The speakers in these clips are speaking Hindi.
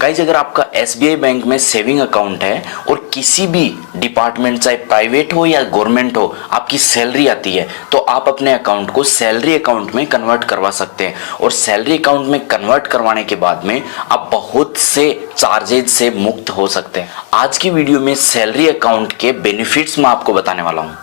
गाइज अगर आपका एसबीआई बैंक में सेविंग अकाउंट है और किसी भी डिपार्टमेंट चाहे प्राइवेट हो या गवर्नमेंट हो आपकी सैलरी आती है तो आप अपने अकाउंट को सैलरी अकाउंट में कन्वर्ट करवा सकते हैं। और सैलरी अकाउंट में कन्वर्ट करवाने के बाद में आप बहुत से चार्जेज से मुक्त हो सकते हैं। आज की वीडियो में सैलरी अकाउंट के बेनिफिट्स मैं आपको बताने वाला हूँ।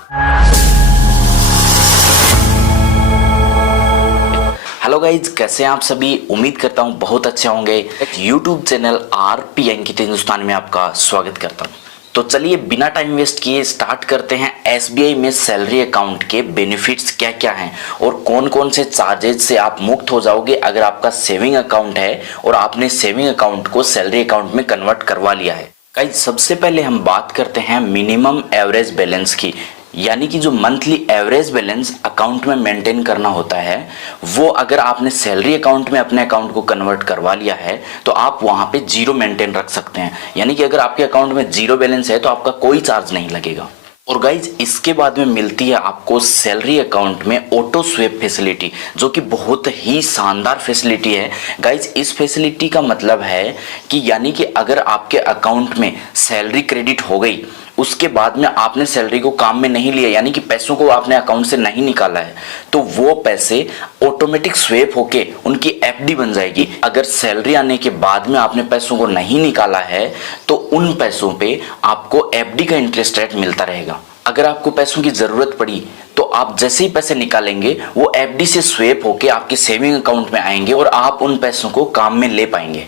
हेलो गाइज, कैसे हैं आप सभी? उम्मीद करता हूं बहुत अच्छे होंगे। यूट्यूब चैनल आरपी अंकित हिंदुस्तान में आपका स्वागत करता हूं। तो चलिए बिना टाइम वेस्ट किए स्टार्ट करते हैं। एसबीआई में सैलरी अकाउंट के बेनिफिट्स क्या क्या हैं और कौन कौन से चार्जेज से आप मुक्त हो जाओगे अगर आपका सेविंग अकाउंट है और आपने सेविंग अकाउंट को सैलरी अकाउंट में कन्वर्ट करवा लिया है। गाइज सबसे पहले हम बात करते हैं मिनिमम एवरेज बैलेंस की, यानी कि जो मंथली एवरेज बैलेंस अकाउंट में मेंटेन करना होता है वो अगर आपने सैलरी अकाउंट में अपने अकाउंट को कन्वर्ट करवा लिया है तो आप वहां पे जीरो मेंटेन रख सकते हैं। यानी कि अगर आपके अकाउंट में जीरो बैलेंस है तो आपका कोई चार्ज नहीं लगेगा। और गाइज इसके बाद में मिलती है आपको सैलरी अकाउंट में ऑटो स्वेप फैसिलिटी, जो कि बहुत ही शानदार फैसिलिटी है। गाइज इस फैसिलिटी का मतलब है कि यानी कि अगर आपके अकाउंट में सैलरी क्रेडिट हो गई उसके बाद में आपने सैलरी को काम में नहीं लिया, यानी कि पैसों को आपने अकाउंट से नहीं निकाला है, तो वो पैसे ऑटोमेटिक स्वेप होके उनकी एफडी बन जाएगी। अगर सैलरी आने के बाद में आपने पैसों को नहीं निकाला है तो उन पैसों पे आपको एफडी का इंटरेस्ट रेट मिलता रहेगा। अगर आपको पैसों की जरूरत पड़ी तो आप जैसे ही पैसे निकालेंगे वो एफडी से स्वेप होके आपके सेविंग अकाउंट में आएंगे और आप उन पैसों को काम में ले पाएंगे।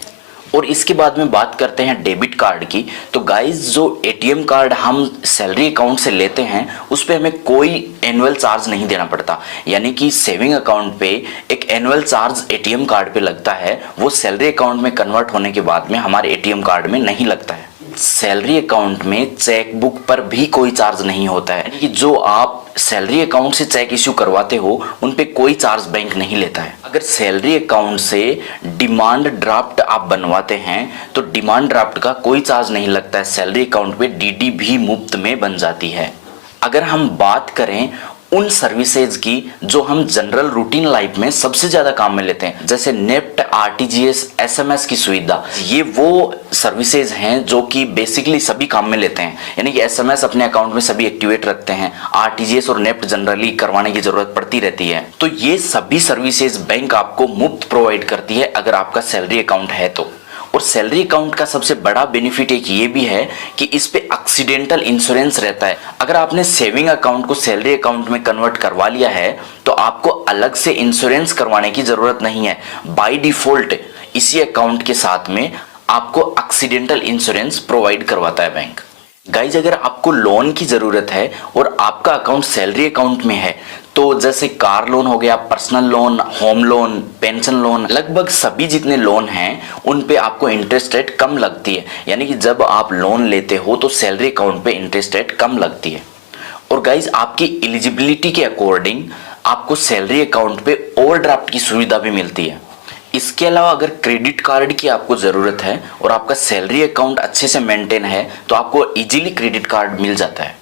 और इसके बाद में बात करते हैं डेबिट कार्ड की। तो गाइज जो एटीएम कार्ड हम सैलरी अकाउंट से लेते हैं उस पे हमें कोई एनुअल चार्ज नहीं देना पड़ता, यानी कि सेविंग अकाउंट पे एक एनुअल चार्ज एटीएम कार्ड पे लगता है, वो सैलरी अकाउंट में कन्वर्ट होने के बाद में हमारे एटीएम कार्ड में नहीं लगता है। सैलरी अकाउंट में चेक बुक पर भी कोई चार्ज नहीं होता है, यानी कि जो आप सैलरी अकाउंट से चेक इश्यू करवाते हो उन पे कोई चार्ज बैंक नहीं लेता है। अगर सैलरी अकाउंट से डिमांड ड्राफ्ट आप बनवाते हैं तो डिमांड ड्राफ्ट का कोई चार्ज नहीं लगता है, सैलरी अकाउंट पे डीडी भी मुफ्त में बन जाती है। अगर हम बात करें उन सर्विसेज की जो हम जनरल रूटीन लाइफ में सबसे ज्यादा काम में लेते हैं, जैसे नेफ्ट, आरटीजीएस, एसएमएस की सुविधा, ये वो सर्विसेज हैं जो कि बेसिकली सभी काम में लेते हैं। यानी कि एसएमएस अपने अकाउंट में सभी एक्टिवेट रखते हैं, आरटीजीएस और नेफ्ट जनरली करवाने की जरूरत पड़ती रहती है। तो ये सभी सर्विसेज बैंक आपको मुफ्त प्रोवाइड करती है अगर आपका सैलरी अकाउंट है तो। और सैलरी अकाउंट का सबसे बड़ा बेनिफिट एक ये भी है कि इस पे एक्सीडेंटल इंश्योरेंस रहता है। अगर आपने सेविंग अकाउंट को सैलरी अकाउंट में कन्वर्ट करवा लिया है तो आपको अलग से इंश्योरेंस करवाने की जरूरत नहीं है। बाय डिफॉल्ट इसी अकाउंट के साथ में आपको एक्सीडेंटल इंश्योरेंस प्रोवाइड करवाता है बैंक। गाइज अगर आपको लोन की जरूरत है और आपका अकाउंट सैलरी अकाउंट में है तो जैसे कार लोन हो गया, personal loan, home loan, pension loan, लगभग सभी जितने लोन हैं उन पे आपको इंटरेस्ट रेट कम लगती है। यानी कि जब आप लोन लेते हो तो सैलरी अकाउंट पे इंटरेस्ट रेट कम लगती है। और गाइज आपकी एलिजिबिलिटी के अकॉर्डिंग आपको सैलरी अकाउंट पे ओवरड्राफ्ट की सुविधा भी मिलती है। इसके अलावा अगर क्रेडिट कार्ड की आपको ज़रूरत है और आपका सैलरी अकाउंट अच्छे से मेंटेन है तो आपको इजीली क्रेडिट कार्ड मिल जाता है।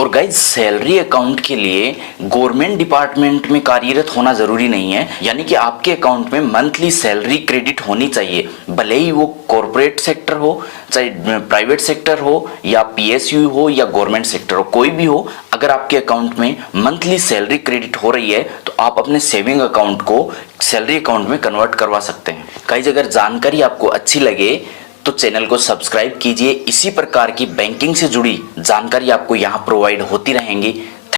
और गाइज सैलरी अकाउंट के लिए गवर्नमेंट डिपार्टमेंट में कार्यरत होना जरूरी नहीं है, यानी कि आपके अकाउंट में मंथली सैलरी क्रेडिट होनी चाहिए, भले ही वो कॉर्पोरेट सेक्टर हो, चाहे प्राइवेट सेक्टर हो या पीएसयू हो या गवर्नमेंट सेक्टर हो, कोई भी हो। अगर आपके अकाउंट में मंथली सैलरी क्रेडिट हो रही है तो आप अपने सेविंग अकाउंट को सैलरी अकाउंट में कन्वर्ट करवा सकते हैं। गाइज अगर जानकारी आपको अच्छी लगे तो चैनल को सब्सक्राइब कीजिए। इसी प्रकार की बैंकिंग से जुड़ी जानकारी आपको यहाँ प्रोवाइड होती रहेंगी।